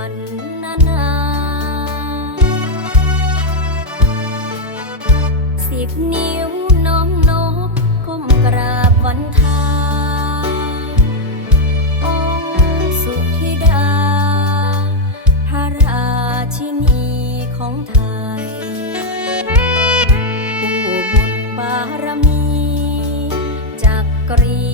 ันนานาสิบนิ้วน้อมนบก้มกราบวันทาองสุธิดา พระราชินีของไทยผู้บุญบารมีจักรี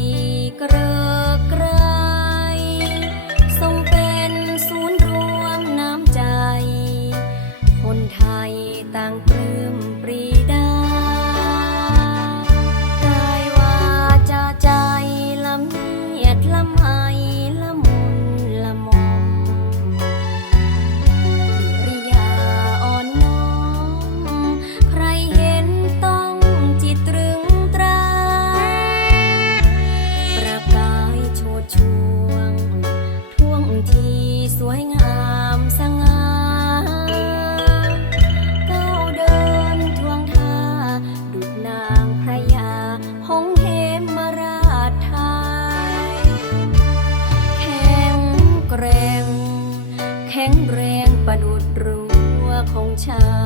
งแรงประดุดรั้วของชา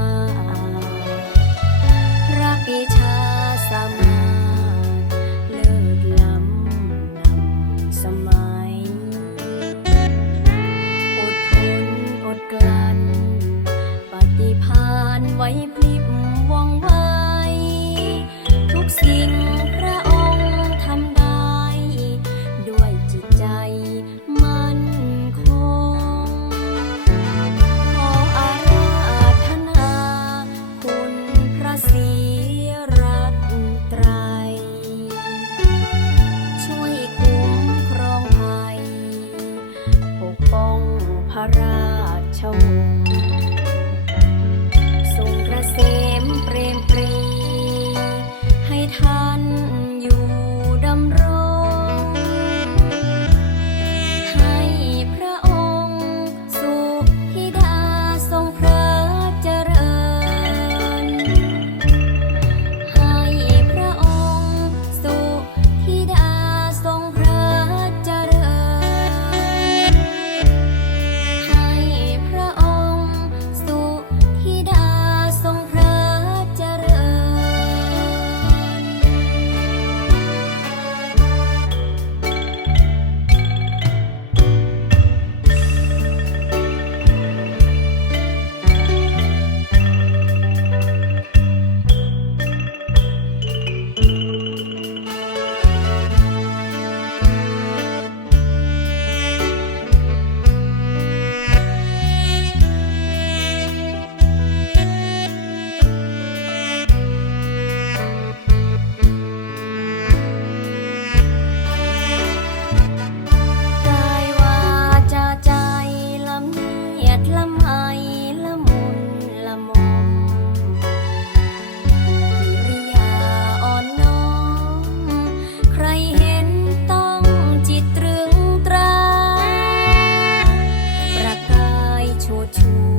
You.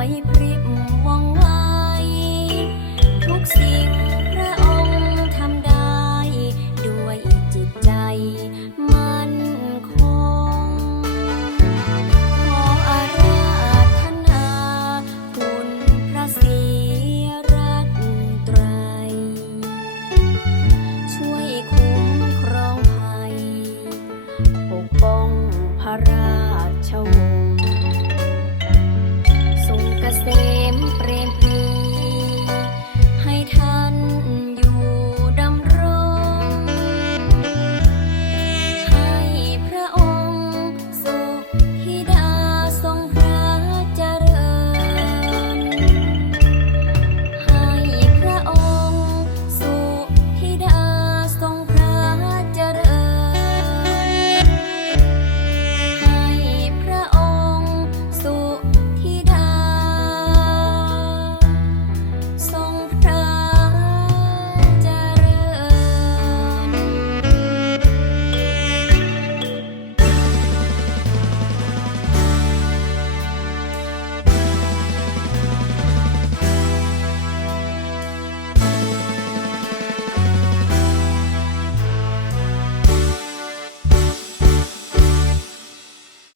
ไว้พริบมองไว้ ทุกสิ่ง